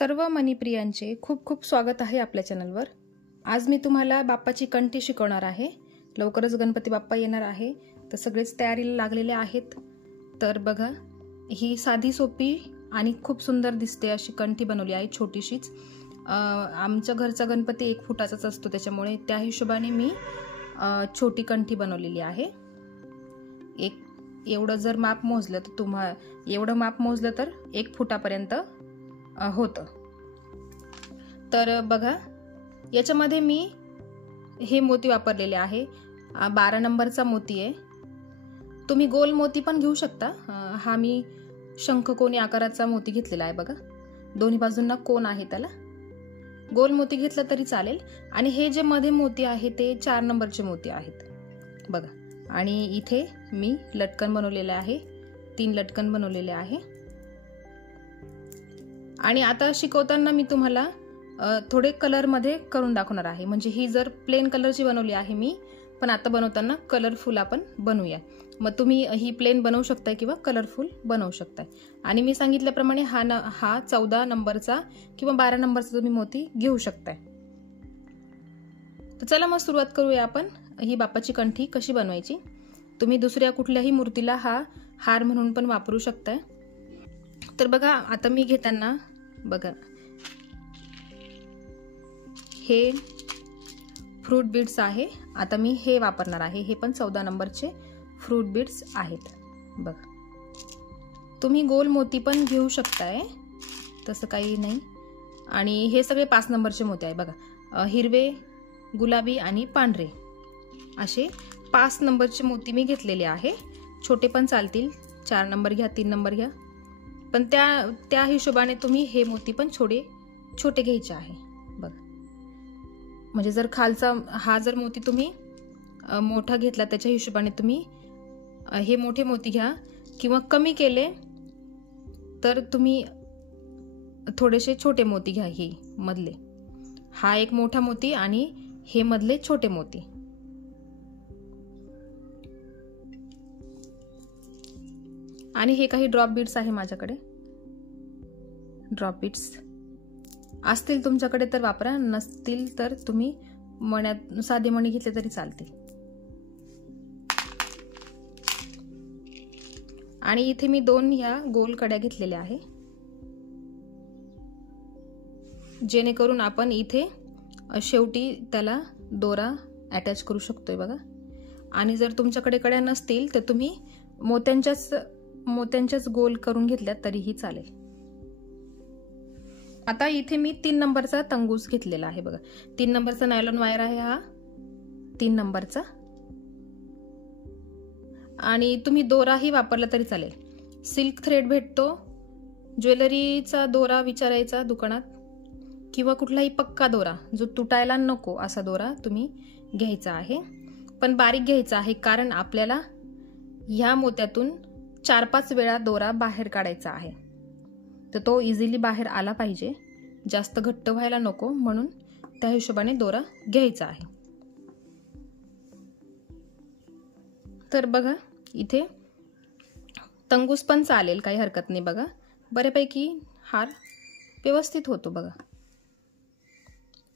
सर्व मनीप्रियांचे खूप खूप स्वागत आहे आपल्या चॅनलवर। आज मी तुम्हाला बाप्पाची कंठी शिकवणार आहे। लवकरच गणपती बाप्पा येणार आहे, तर सगळेच तयारीला लागलेले आहेत। तर बघा, ही साधी सोपी आणि खूप सुंदर दिसते अशी कंठी बनवली आहे, छोटीशीच। आमच्या घरचा गणपती 1 फुटाचाच असतो, त्याच्यामुळे त्या हिशोबाने मी छोटी कंठी बनवलेली आहे। एवढं जर माप मोजलं तर एवढं माप मोजलं तर 1 फुटापर्यंत होतं। तर बघा, याच्यामध्ये मी हे मोती वापरलेले आहे। 12 नंबरचा मोती आहे। तुम्ही गोल मोती पण घेऊ शकता। हा मी शंखकोनी आकाराचा मोती घेतलेला आहे। बघा, दोन्ही बाजूंना कोन आहे त्याला। गोल मोती घेतला तरी चालेल। आणि हे जे मध्ये मोती आहे ते 4 नंबरचे मोती आहेत बघा। आणि इथे मी लटकन बनवलेले आहे, 3 लटकन बनवलेले आहे। आणि आता शिकवताना मी तुम्हाला थोडे कलर मध्ये करून दाखवणार आहे। म्हणजे ही जर प्लेन कलरची बनवली आहे मी, पण आता बनवताना कलरफुल आपण बनवूया। मग तुम्ही ही प्लेन बनवू शकता किंवा कलरफुल बनवू शकता। आणि मी सांगितल्याप्रमाणे हा 14 नंबरचा किंवा 12 नंबरचा तुम्ही मोती घेऊ शकता। तर चला मग सुरुवात करूया आपण ही बाप्पाची कंठी कशी बनवायची। तुम्ही दुसऱ्या कुठल्याही मूर्तीला हा हार म्हणून पण वापरू शकता। तर बघा, आता मी घेताना बघा, हे फ्रूट बीड्स आहे। आता मी हे वापरणार आहे। हे पण 14 नंबरचे फ्रूट बीड्स आहेत बघा। तुम्ही गोल मोती पण घेऊ शकताय, तसं काही नाही। आणि हे सगळे 5 नंबरचे मोती आहे बघा। हिरवे, गुलाबी आणि पांढरे असे 5 नंबरचे मोती मी घेतलेले आहे। छोटे पण चालतील, 4 नंबर घ्या, 3 नंबर घ्या, पण त्या हिशोबाने तुम्ही हे मोती पण छोटे घ्यायचे आहे बघा। म्हणजे जर खालचा हा जर मोती तुम्ही मोठा घेतला, त्याच्या हिशोबाने तुम्ही हे मोठे मोती घ्या। किंवा कमी केले तर तुम्ही थोडेसे छोटे मोती घ्या। हे मधले, हा एक मोठा मोती आणि हे मधले छोटे मोती। आणि हे काही ड्रॉप बीड्स आहे माझ्याकडे। ड्रॉप बीड्स असतील तुमच्याकडे तर वापरा, नसतील तर तुम्ही मण्यात साधे मणी घेतले तरी चालतील। आणि इथे मी 2 ह्या गोल कड्या घेतलेल्या आहे, जेणेकरून आपण इथे शेवटी त्याला दोरा अटॅच करू शकतोय बघा। आणि जर तुमच्याकडे कड्या नसतील तर तुम्ही मोत्यांच्याच गोल करून घेतल्यात तरीही चालेल। आता इथे मी 3 नंबरचा तंगूस घेतलेला आहे बघा। 3 नंबरचा नायलॉन वायर आहे हा, 3 नंबरचा। आणि तुम्ही दोराही वापरला तरी चालेल। सिल्क थ्रेड भेटतो, ज्वेलरीचा दोरा विचारायचा दुकानात, किंवा कुठलाही पक्का दोरा जो तुटायला नको असा दोरा तुम्ही घ्यायचा आहे। पण बारीक घ्यायचा आहे, कारण आपल्याला ह्या मोत्यातून 4-5 वेळा दोरा बाहेर काढायचा आहे। तर तो इझिली बाहेर आला पाहिजे, जास्त घट्ट व्हायला नको, म्हणून त्या हिशोबाने दोरा घ्यायचा आहे। तर बघा, इथे तंगूस पण चालेल, काही हरकत नाही बघा। बऱ्यापैकी हार व्यवस्थित होतो बघा।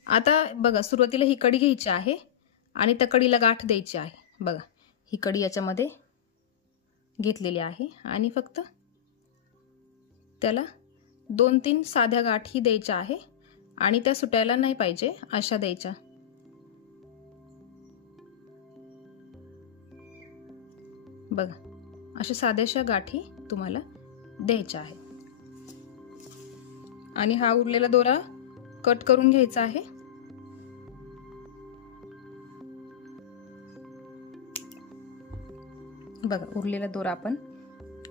आता बघा, सुरुवातीला ही कडी घ्यायची आहे आणि त्या कडीला गाठ द्यायची आहे बघा। ही कडी याच्यामध्ये घेतलेली आहे आणि फक्त त्याला 2-3 साध्या गाठी द्यायच्या आहे। आणि त्या सुटायला नाही पाहिजे अशा द्यायच्या बघा। अशा साध्याशा गाठी तुम्हाला द्यायच्या आहे। आणि हा उरलेला दोरा कट करून घ्यायचा आहे। बघा, उरलेला दोरा आपण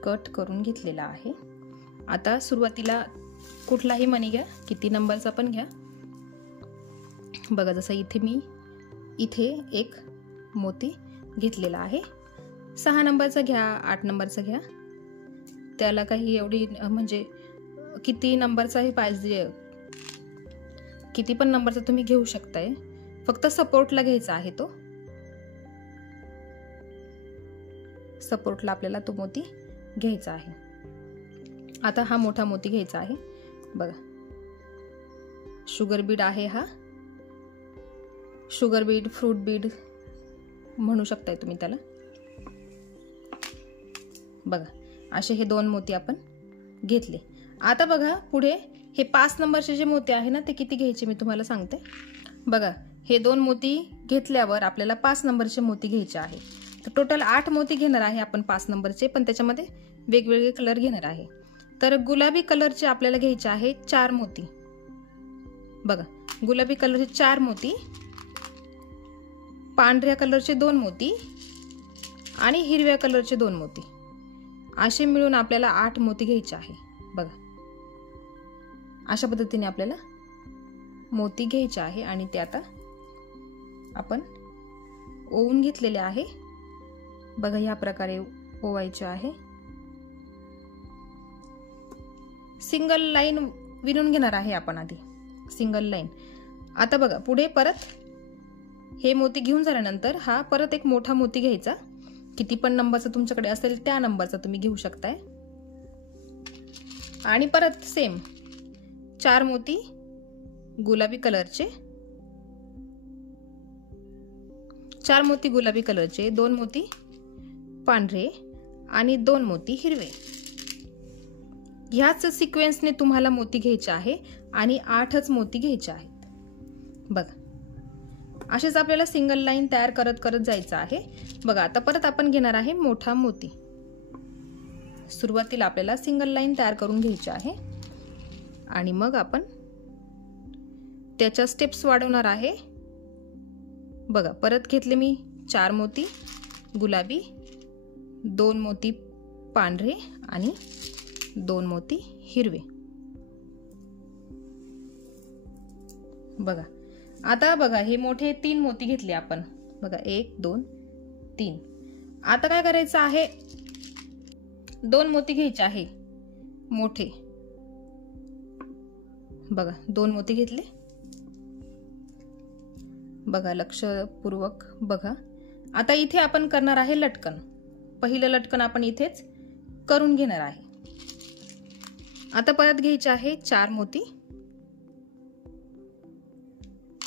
कट करून घेतलेला आहे। आता सुरुवातीला कुठलाही मणी घ्या, किती नंबरचा पण घ्या बघा। जसं इथे एक मोती घेतलेला आहे, 6 नंबरचा घ्या, 8 नंबरचा घ्या, त्याला काही एवढी म्हणजे किती नंबरचाही पाहिजे, किती पण नंबरचा तुम्ही घेऊ शकताय, फक्त सपोर्टला घ्यायचा आहे। तो सपोर्टला आपल्याला तो मोती घ्यायचा आहे। आता हा मोठा मोती घ्यायचा आहे बघा। शुगर बीड आहे हा, शुगर बीड, फ्रूट बीड म्हणू शकताय तुम्ही त्याला. बघा असे हे 2 मोती आपण घेतले. आता बघा पुढे हे 5 नंबरचे जे मोती आहे ना ते किती घ्यायचे मी तुम्हाला सांगते. बघा हे 2 मोती घेतल्यावर आपल्याला 5 नंबरचे मोती घ्यायचे आहे. तर टोटल 8 मोती घेणार आहे आपण 5 नंबरचे, पण त्याच्यामध्ये वेगवेगळे कलर घेणार आहे. तर गुलाबी कलरचे आपल्याला घ्यायचे आहे 4 मोती. बघा गुलाबी कलरचे 4 मोती, पांढऱ्या कलरचे 2 मोती आणि हिरव्या कलरचे 2 मोती, असे मिळून आपल्याला 8 मोती घ्यायचे आहे. बघा अशा पद्धतीने आपल्याला मोती घ्यायचे आहे आणि ते आता आपण ओवून घेतलेले आहे. बघा या प्रकारे ओवायचे आहे. सिंगल लाईन विणून घेणार आहे आपण आधी, सिंगल लाईन. आता बघा पुढे परत हे मोती घेऊन झाल्यानंतर हा परत एक मोठा मोती घ्यायचा. किती पण नंबरचा तुमच्याकडे असेल त्या नंबरचा तुम्ही घेऊ शकताय. आणि परत सेम 4 मोती गुलाबी कलरचे, 4 मोती गुलाबी कलरचे, 2 मोती पांढरे आणि 2 मोती हिरवे. ह्याच सिक्वेन्सने तुम्हाला मोती घ्यायचे आहे आणि 8च मोती घ्यायचे आहेत. बघा असेच आपल्याला सिंगल लाईन तयार करत करत जायचं आहे. बघा आता परत आपण घेणार आहे मोठा मोती. सुरुवातीला आपल्याला सिंगल लाईन तयार करून घ्यायची आहे आणि मग आपण त्याच्या स्टेप्स वाढवणार आहे. बघा परत घेतले मी 4 मोती गुलाबी, 2 मोती पांढरे आणि 2 मोती हिरवे. बघा आता बघा हे मोठे 3 मोती घेतले आपण. बघा 1 2 3. आता काय करायचं आहे, 2 मोती घ्यायचे आहे मोठे. बघा 2 मोती घेतले. बघा लक्षपूर्वक बघा. आता इथे आपण करणार आहे लटकन. पहिलं लटकन आपण इथेच करून घेणार आहे. आता परत घ्यायचे आहे 4 मोती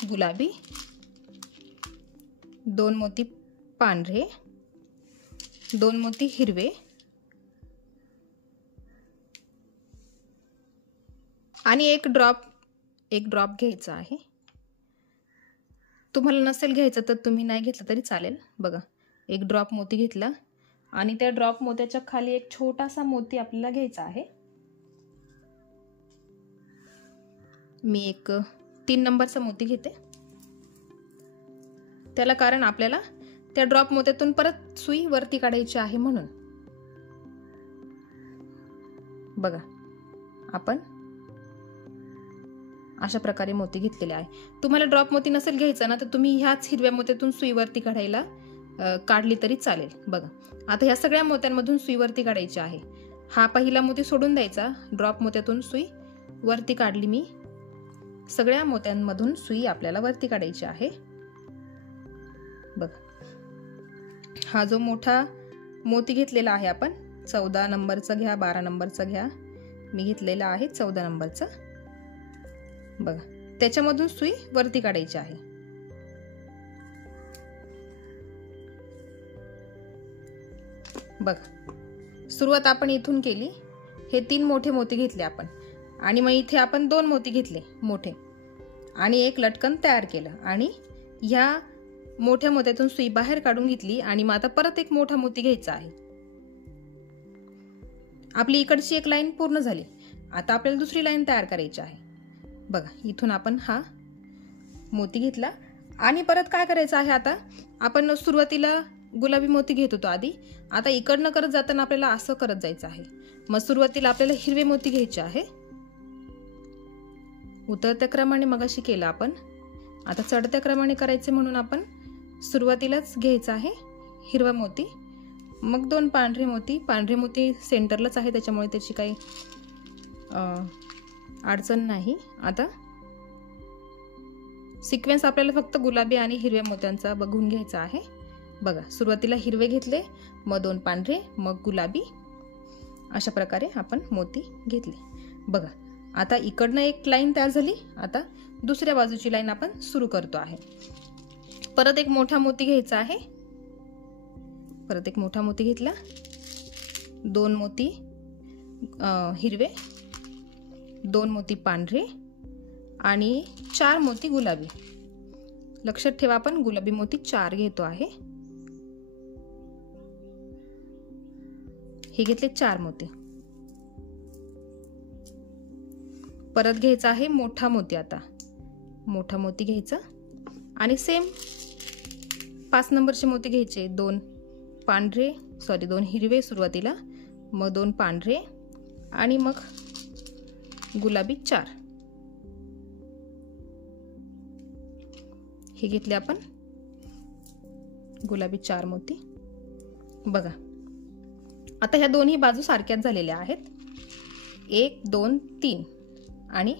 गुलाबी, 2 मोती पांढरे, 2 मोती हिरवे आणि एक ड्रॉप घ्यायचा आहे. तुम्हाला नसेल घ्यायचं तर तुम्ही नाही घेतलं तरी चालेल. बघा एक ड्रॉप मोती घेतला आणि त्या ड्रॉप मोत्याच्या खाली एक छोटासा मोती आपल्याला घ्यायचा आहे. मी एक 3 नंबरचा मोती घेते. त्याला कारण आपल्याला त्या ड्रॉप मोत्यातून परत सुई वरती काढायची आहे म्हणून. बघा आपण अशा प्रकारे मोती घेतलेले आहे. तुम्हाला ड्रॉप मोती नसेल घ्यायचा ना तर तुम्ही ह्याच हिरव्या मोत्यातून सुई वरती काढायला काढली तरी चालेल. बघा आता ह्या सगळ्या मोत्यांमधून सुई वरती काढायची आहे. हा पहिला मोती सोडून द्यायचा. ड्रॉप मोत्यातून सुई वरती काढली मी. सगळ्या मोत्यांमधून सुई आपल्याला वरती काढायची आहे. बघा हा जो मोठा मोती घेतलेला आहे आपण 14 नंबरचा घ्या, 12 नंबरचा घ्या, मी घेतलेला आहे 14 नंबरचा. बघा त्याच्यामधून सुई वरती काढायची आहे. बघा सुरुवात आपण इथून केली. हे 3 मोठे मोती घेतले आपण आणि मग इथे आपण 2 मोती घेतले मोठे आणि एक लटकन तयार केलं आणि ह्या मोठ्या मोत्यातून सुई बाहेर काढून घेतली आणि मग आता परत एक मोठा मोती घ्यायचा आहे. आपली इकडची एक लाईन पूर्ण झाली. आता आपल्याला दुसरी लाईन तयार करायची आहे. बघा इथून आपण हा मोती घेतला आणि परत काय करायचं आहे, आता आपण सुरुवातीला गुलाबी मोती घेत होतो आधी, आता इकडनं करत जाताना आपल्याला असं करत जायचं आहे. मग सुरुवातीला आपल्याला हिरवे मोती घ्यायचे आहे. उतरत्या क्रमाने मगाशी केलं आपण, आता चढत्या क्रमाने करायचे म्हणून आपण सुरुवातीलाच घ्यायचं आहे हिरवा मोती, मग 2 पांढरे मोती. पांढरे मोती सेंटरलाच आहे त्याच्यामुळे त्याची काही अडचण नाही. आता सिक्वेन्स आपल्याला फक्त गुलाबी आणि हिरव्या मोत्यांचा बघून घ्यायचा आहे. बघा सुरुवातीला हिरवे घेतले, मग 2 पांढरे, मग गुलाबी, अशा प्रकारे आपण मोती घेतले. बघा आता इकडनं एक लाईन तयार झाली. आता दुसऱ्या बाजूची लाईन आपण सुरू करतो आहे. परत एक मोठा मोती घ्यायचा आहे. परत एक मोठा मोती घेतला, 2 मोती हिरवे, 2 मोती पांढरे आणि 4 मोती गुलाबी. लक्षात ठेवा आपण गुलाबी मोती 4 घेतो आहे. हे घेतले 4 मोती. परत घ्यायचा आहे मोठा मोती. आता मोठा मोती घ्यायचा आणि सेम 5 नंबरचे मोती घ्यायचे. 2 हिरवे सुरुवातीला, मग 2 पांढरे आणि मग गुलाबी 4. हे घेतले आपण गुलाबी 4 मोती. बघा आता ह्या दोन्ही बाजू सारख्याच झालेल्या आहेत. 1 2 3 आणि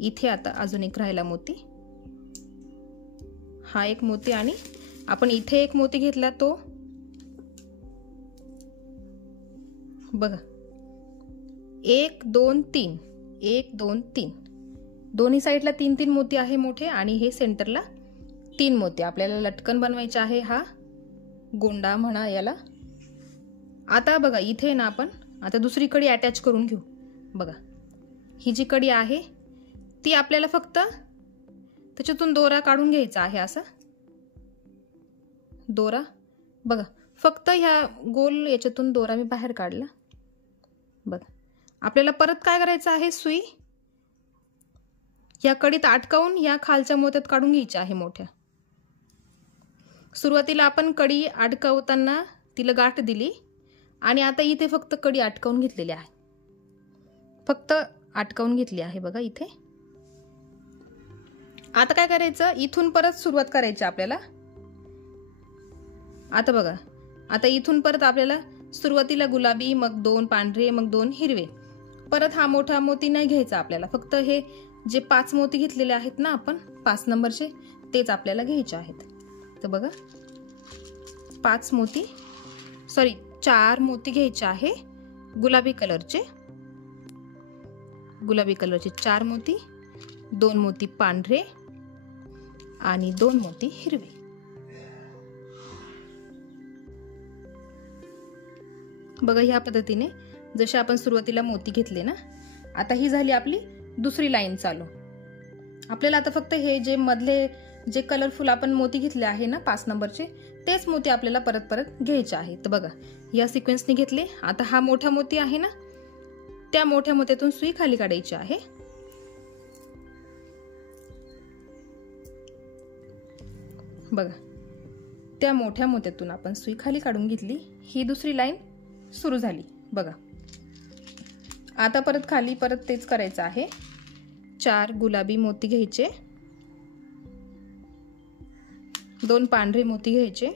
इथे आता अजून एक राहिला मोती. हा एक मोती आणि आपण इथे एक मोती घेतला तो बघा 1 2 3 1 2 3. दोन्ही साईडला 3-3 मोती आहे मोठे आणि हे सेंटरला 3 मोती. आपल्याला लटकन बनवायचे आहे. हा गोंडा म्हणा याला. आता बघा इथे ना आपण आता दुसरी कडी अटॅच करून घेऊ. बघा ही जी कडी आहे ती आपल्याला फक्त त्याच्यातून दोरा काढून घ्यायचा आहे. असा दोरा बघा, फक्त ह्या गोल याच्यातून दोरा मी बाहेर काढला. बघा आपल्याला परत काय करायचं आहे, सुई या कडीत अटकावून या खालच्या मोत्यात काढून घ्यायची आहे मोठ्या. सुरुवातीला आपण कडी अटकावताना तिला गाठ दिली आणि आता इथे फक्त कडी अटकावून घेतलेली आहे. फक्त अटकावून घेतली आहे बघा इथे. आता काय करायचं, इथून परत सुरुवात करायची आपल्याला. आता बघा आता इथून परत आपल्याला सुरुवातीला गुलाबी, मग 2 पांढरे, मग 2 हिरवे. परत हा मोठा मोती नाही घ्यायचा आपल्याला. फक्त हे जे 5 मोती घेतलेले आहेत ना आपण 5 नंबरचे, तेच आपल्याला घ्यायचे आहेत. तर बघा 4 मोती घ्यायचे आहे गुलाबी कलरचे. 4 मोती, 2 मोती पांढरे आणि 2 मोती हिरवे. बघा ह्या पद्धतीने जसे आपण सुरुवातीला मोती घेतले ना, आता ही झाली आपली दुसरी लाईन चालू. आपल्याला आता फक्त हे जे मधले जे कलरफुल आपण मोती घेतले आहे ना 5 नंबरचे, तेच मोती आपल्याला परत परत घ्यायचे आहे. तर बघा या सिक्वेन्सने घेतले. आता हा मोठा मोती आहे ना, त्या मोठ्या मोत्यातून सुई खाली काढायची आहे. बघा त्या मोठ्या मोत्यातून आपण सुई खाली काढून घेतली. ही दुसरी लाईन सुरू झाली. बघा आता परत खाली परत तेच करायचं आहे. 4 गुलाबी मोती घ्यायचे, 2 पांढरे मोती घ्यायचे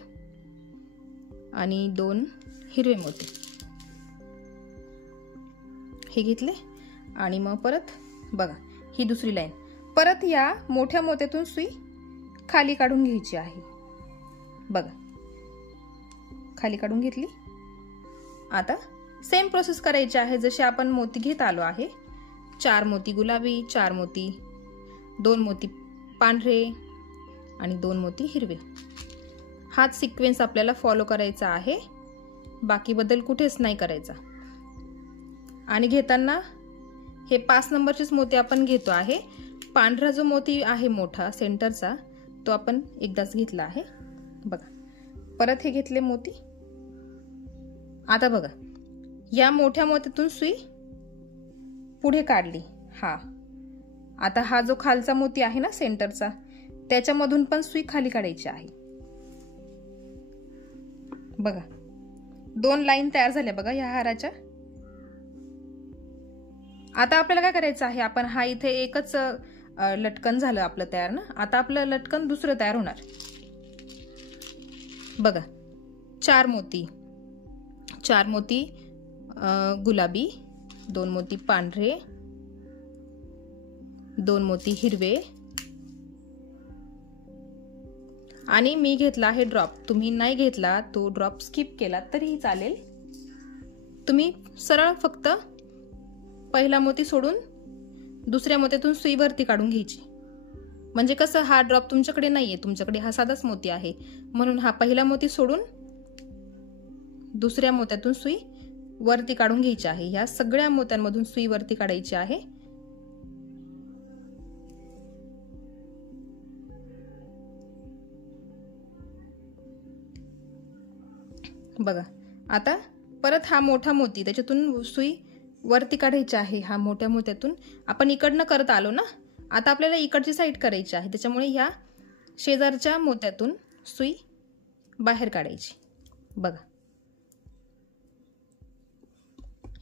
आणि 2 हिरवे मोती हे घेतले. आणि मग परत बघा ही दुसरी लाईन. परत या मोठ्या मोत्यातून सुई खाली काढून घ्यायची आहे. बघा खाली काढून घेतली. आता सेम प्रोसेस करायची आहे जसे आपण मोती घेत आलो आहे. 4 मोती गुलाबी, 4 मोती, 2 मोती पांढरे आणि 2 मोती हिरवे. हाच सिक्वेन्स आपल्याला फॉलो करायचा आहे. बाकी बदल कुठेच नाही करायचा. आणि घेताना हे 5 नंबरचेच मोती आपण घेतो आहे. पांढरा जो मोती आहे मोठा सेंटरचा, तो आपण एकदाच घेतला आहे. बघा परत हे घेतले मोती. आता बघा या मोठ्या मोत्यातून सुई पुढे काढली. आता हा जो खालचा मोती आहे ना सेंटरचा, त्याच्यामधून पण सुई खाली काढायची आहे. बघा 2 लाईन तयार झाल्या बघा या हाराच्या. आता आपल्याला काय करायचं आहे, आपण हा इथे एकच लटकन झालं आपलं तयार ना. आता आपलं लटकन दुसरं तयार होणार. बघा 4 मोती गुलाबी, 2 मोती पांढरे, 2 मोती हिरवे आणि मी घेतला आहे ड्रॉप. तुम्ही नाही घेतला तो ड्रॉप स्किप केला तरीही चालेल. तुम्ही सरळ फक्त पहिला मोती सोडून दुसऱ्या मोत्यातून सुई वरती काढून घ्यायची. म्हणजे कसं, हा ड्रॉप तुमच्याकडे नाहीये, तुमच्याकडे हा साधाच मोती आहे, म्हणून हा पहिला मोती सोडून दुसऱ्या मोत्यातून सुई वरती काढून घ्यायची आहे. ह्या सगळ्या मोत्यांमधून सुई वरती काढायची आहे. बघा, आता परत हा मोठा मोती त्याच्यातून सुई वरती काढायची आहे. हा मोठ्या मोत्यातून आपण इकडनं करत आलो ना, आता आपल्याला इकडची साईड करायची आहे, त्याच्यामुळे ह्या शेजारच्या मोत्यातून सुई बाहेर काढायची. बघा,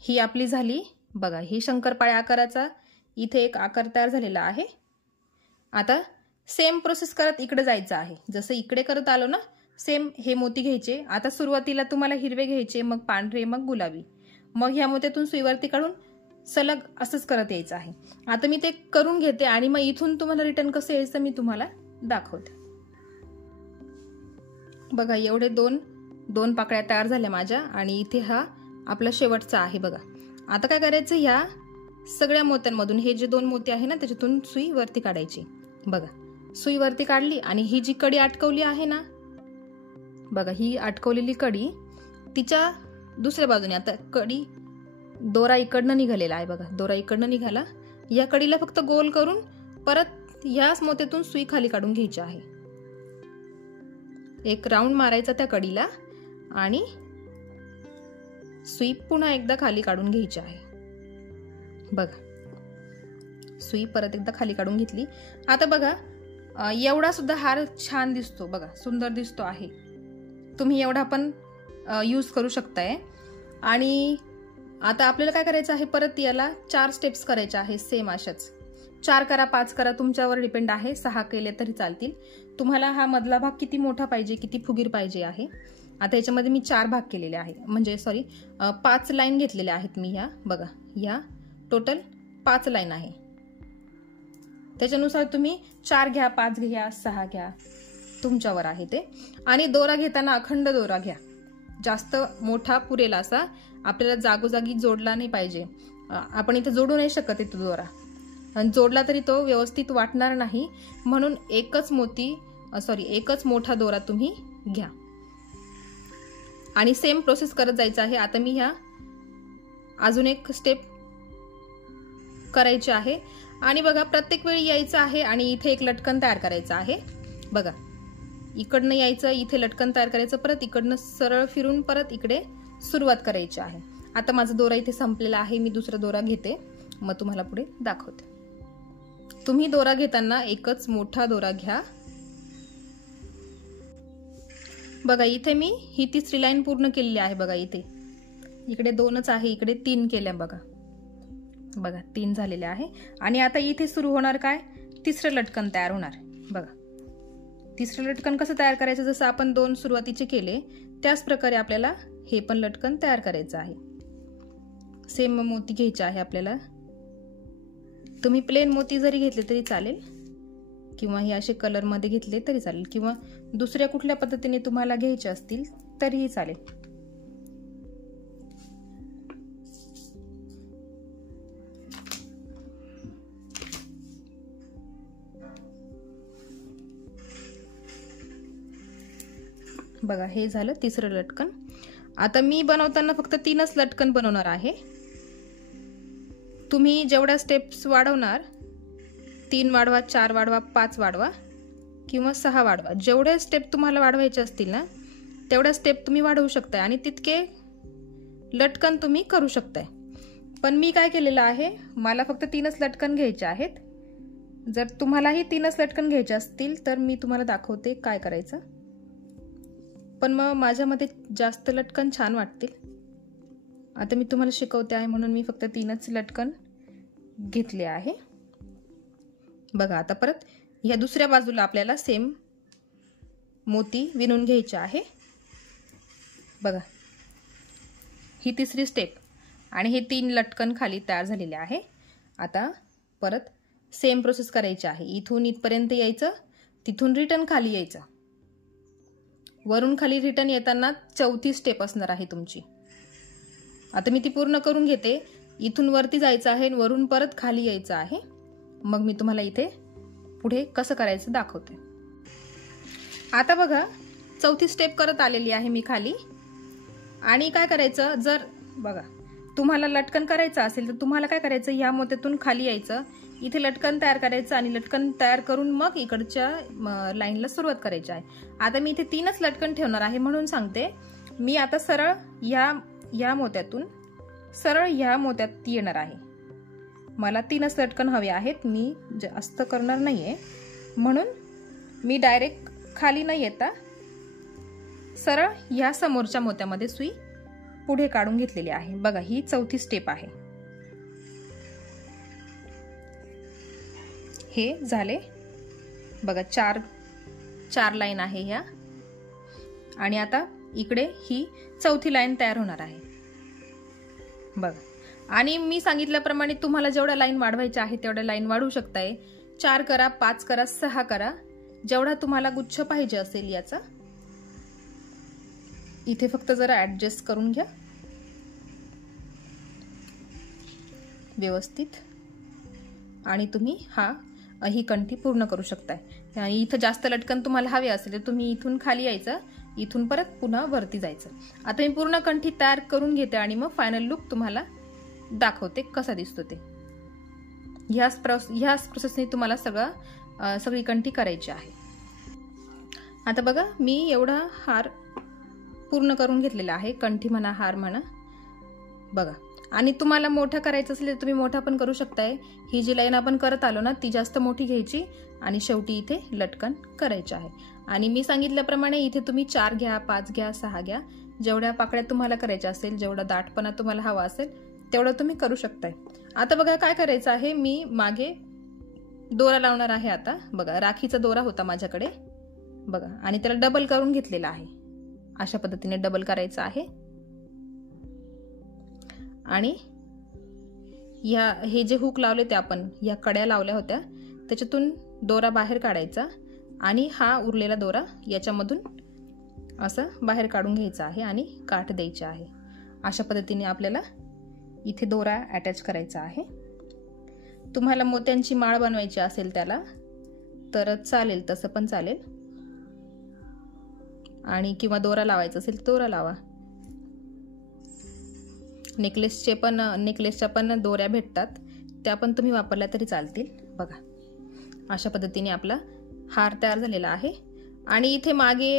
ही आपली झाली. बघा, ही शंकरपाळ्या आकाराचा इथे एक आकार तयार झालेला आहे. आता सेम प्रोसेस करत इकडे जायचं आहे. जसं इकडे करत आलो ना, सेम हे मोती घ्यायचे. आता सुरुवातीला तुम्हाला हिरवे घ्यायचे, मग पांढरे, मग गुलाबी, मग ह्या मोत्यातून सुई वरती काढून सलग असंच करत यायचं आहे. आता मी ते करून घेते आणि मग इथून तुम्हाला रिटर्न कसं यायचं मी तुम्हाला दाखवते. बघा, एवढे दोन पाकळ्या तयार झाल्या माझ्या आणि इथे हा आपला शेवटचा आहे. बघा, आता काय करायचं, ह्या सगळ्या मोत्यांमधून हे जे 2 मोती आहे ना त्याच्यातून सुई वरती काढायची. बघा, सुई वरती काढली आणि ही जी कडी अटकवली आहे ना, बघा, ही अटकवलेली कडी तिच्या दुसऱ्या बाजूने, आता कडी दोरा इकडनं निघालेला आहे. बघा, दोरा इकडनं निघाला. या कडीला फक्त गोल करून परत ह्याच मोत्यातून सुई खाली काढून घ्यायची आहे. एक राऊंड मारायचा त्या कडीला आणि सुई पुन्हा एकदा खाली काढून घ्यायची आहे. बघा, सुई परत एकदा खाली काढून घेतली. आता बघा, एवढा सुद्धा हार छान दिसतो. बघा, सुंदर दिसतो आहे. तुम्ही एवढा पण यूज करू शकताय. आणि आता आपल्याला काय करायचं आहे, परत याला 4 स्टेप्स करायच्या आहे. सेम अशाच 4 करा, 5 करा, तुमच्यावर डिपेंड आहे. 6 केले तरी चालतील. तुम्हाला हा मधला भाग किती मोठा पाहिजे, किती फुगीर पाहिजे आहे. आता याच्यामध्ये मी 4 भाग केलेले आहे, म्हणजे 5 लाईन घेतलेल्या आहेत मी. ह्या बघा, या टोटल 5 लाईन आहे. त्याच्यानुसार तुम्ही 4 घ्या, 5 घ्या, 6 घ्या, तुमच्यावर आहे ते. आणि दोरा घेताना अखंड दोरा घ्या. जास्त मोठा पुरेल असा, आपल्याला जागोजागी जोडला नाही पाहिजे. आपण इथे जोडू नाही शकत तो दोरा, आणि जोडला तरी तो व्यवस्थित वाटणार नाही. म्हणून एकच मोठा दोरा तुम्ही घ्या आणि सेम प्रोसेस करत जायचं आहे. आता मी ह्या अजून एक स्टेप करायची आहे. आणि बघा, प्रत्येक वेळी यायचं आहे आणि इथे एक लटकन तयार करायचं आहे. बघा, इकडनं यायचं, इथे लटकन तयार करायचं, परत इकडनं सरळ फिरून परत इकडे सुरुवात करायची आहे. आता माझा दोरा इथे संपलेला आहे. मी दुसरा दोरा घेते, मग तुम्हाला पुढे दाखवते. तुम्ही दोरा घेताना एकच मोठा दोरा घ्या. बघा, इथे मी ही 3री लाईन पूर्ण केलेली आहे. बघा, इकडे 2च आहे, इकडे 3 केल्या. बघा 3 झालेले आहे. आणि आता इथे सुरू होणार काय, 3रं लटकन तयार होणार. बघा, 3रं लटकन कसं तयार करायचं, जसं आपण 2 सुरुवातीचे केले त्याच प्रकारे आपल्याला हे पण लटकन तयार करायचं आहे. सेम मोती घ्यायचे आहे आपल्याला. तुम्ही प्लेन मोती जरी घेतले तरी चालेल, किंवा हे असे कलर मध्ये घेतले तरी चालेल, किंवा दुसऱ्या कुठल्या पद्धतीने तुम्हाला घ्यायचे असतील तरीही चालेल. बघा, हे झालं 3रं लटकन. आता मी बनवताना फक्त 3च लटकन बनवणार आहे. तुम्ही जेवढ्या स्टेप्स वाढवणार, 3 वाढवा, 4 वाढवा, 5 वाढवा किंवा 6 वाढवा. जेवढे स्टेप तुम्हाला वाढवायचे असतील ना, तेवढ्या स्टेप तुम्ही वाढवू शकताय आणि तितके लटकन तुम्ही करू शकताय. पण मी काय केलेलं आहे, मला फक्त 3च लटकन घ्यायचे आहेत. जर तुम्हालाही 3च लटकन घ्यायचे असतील तर मी तुम्हाला दाखवते काय करायचं. पण मग माझ्या मते जास्त लटकन छान वाटतील. आता मी तुम्हाला शिकवते आहे म्हणून मी फक्त 3च लटकन घेतले आहे. बघा, आता परत ह्या दुसऱ्या बाजूला आपल्याला सेम मोती विणून घ्यायचे आहे. बघा, ही 3री स्टेप आणि हे 3 लटकन खाली तयार झालेले आहे. आता परत सेम प्रोसेस करायची आहे. इथून इथपर्यंत यायचं, तिथून रिटर्न खाली यायचं. वरून खाली रिटर्न येताना 4थी स्टेप असणार आहे तुमची. आता मी ती पूर्ण करून घेते. इथून वरती जायचं आहे, वरून परत खाली यायचं आहे. मग मी तुम्हाला इथे पुढे कसं करायचं दाखवते। आता बघा चौथी स्टेप करत आलेली आहे मी खाली। आणि काय करायचं, जर बघा तुम्हाला लटकन करायचं असेल तर तुम्हाला काय करायचं, ह्या मोत्यातून खाली यायचं, इथे लटकन तयार करायचं आणि लटकन तयार करून मग इकडच्या लाईनला सुरुवात करायची आहे। आता मी इथे 3च लटकन ठेवणार आहे म्हणून सांगते, मी आता सरळ या मोत्यातून सरळ ह्या मोत्यात येणार आहे। मला 3च लटकन हवे आहेत, मी जास्त करणार नाहीये, म्हणून मी डायरेक्ट खाली न येता सरळ ह्या समोरच्या मोत्यामध्ये सुई पुढे काढून घेतलेली आहे। बघा ही चौथी स्टेप आहे। हे झाले बघा, चार लाईन आहे ह्या, आणि आता इकडे ही चौथी लाईन तयार होणार आहे बघा। आणि मी सांगितल्याप्रमाणे तुम्हाला जेवढ्या लाईन वाढवायच्या आहे तेवढ्या लाईन वाढवू शकताय। 4 करा, 5 करा, 6 करा, जेवढा तुम्हाला गुच्छ पाहिजे असेल याचा। इथे फक्त जरा ऍडजस्ट करून घ्या व्यवस्थित, आणि तुम्ही ही कंठी पूर्ण करू शकताय। इथं जास्त लटकन तुम्हाला हवे असेल तर तुम्ही इथून खाली यायचं, इथून परत पुन्हा वरती जायचं। आता मी पूर्ण कंठी तयार करून घेते आणि मग फायनल लुक तुम्हाला दाखवते कसा दिसतो ते। ह्याच प्रोसेसने तुम्हाला सगळी कंठी करायची आहे। आता बघा मी एवढा हार पूर्ण करून घेतलेला आहे, कंठी म्हणा हार म्हणा बघा। आणि तुम्हाला मोठा करायचं असेल तर तुम्ही मोठा पण करू शकताय। ही जी लाईन आपण करत आलो ना ती जास्त मोठी घ्यायची आणि शेवटी इथे लटकन करायचे आहे। आणि मी सांगितल्याप्रमाणे इथे तुम्ही 4 घ्या, 5 घ्या, 6 घ्या, जेवढ्या पाकळ्या तुम्हाला करायच्या असेल, जेवढा दाटपणा तुम्हाला हवा असेल तेवढं तुम्ही करू शकताय। आता बघा काय करायचं आहे, मी मागे दोरा लावणार आहे। आता बघा राखीचा दोरा होता माझ्याकडे बघा, आणि त्याला डबल करून घेतलेला आहे। अशा पद्धतीने डबल करायचं आहे, आणि हे जे हुक लावले ते आपण या कड्या लावल्या होत्या त्याच्यातून दोरा बाहेर काढायचा, आणि हा उरलेला दोरा याच्यामधून असं बाहेर काढून घ्यायचा आहे आणि काठ द्यायची आहे। अशा पद्धतीने आपल्याला इथे दोरा अटॅच करायचा आहे। तुम्हाला मोत्यांची माळ बनवायची असेल त्याला तर चालेल, तसं पण चालेल, आणि किंवा दोरा लावायचा असेल तर दोरा लावा। नेकलेसच्या पण दोऱ्या भेटतात, त्या पण तुम्ही वापरल्या तरी चालतील बघा। अशा पद्धतीने आपला हार तयार झालेला आहे। आणि इथे मागे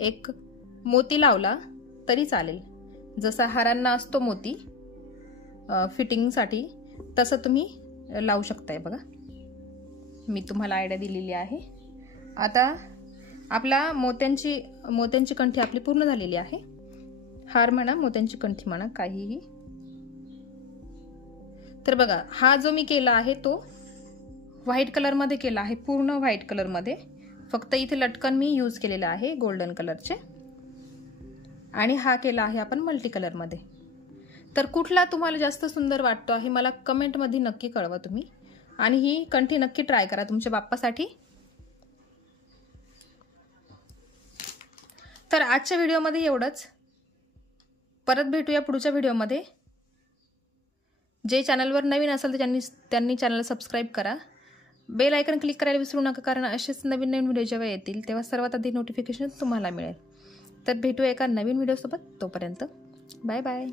एक मोती लावला तरी चालेल, जसा हारांना असतो मोती फिटिंगसाठी तसं तुम्ही लावू शकताय बघा। मी तुम्हाला आयडिया दिलेली आहे। आता आपला मोत्यांची कंठी आपली पूर्ण झालेली आहे। हार म्हणा, मोत्यांची कंठी म्हणा, काहीही। तर बघा हा जो मी केला आहे तो व्हाईट कलर मध्ये केला आहे, पूर्ण व्हाईट कलर मध्ये, फक्त इथे लटकन मी यूज केलेले आहे गोल्डन कलरचे, आणि हा केला आहे आपण मल्टी कलर मध्ये। तर कुठला तुम्हाला जास्त सुंदर वाटतो आहे मला कमेंट मध्ये नक्की कळवा तुम्ही, आणि ही कंठी नक्की ट्राय करा तुमच्या बाप्पासाठी। तर आजच्या व्हिडिओमध्ये एवढंच, परत भेटूया पुढच्या व्हिडिओमध्ये। जे चॅनलवर नवीन असेल तर त्यांनी चॅनल सबस्क्राईब करा, बेल आयकन क्लिक करायला विसरू नका, कारण असेच नवीन व्हिडिओ जेव्हा येतील तेव्हा सर्वात आधी नोटिफिकेशन तुम्हाला मिळेल। तर भेटूया एका नवीन व्हिडिओसोबत, तोपर्यंत बाय बाय।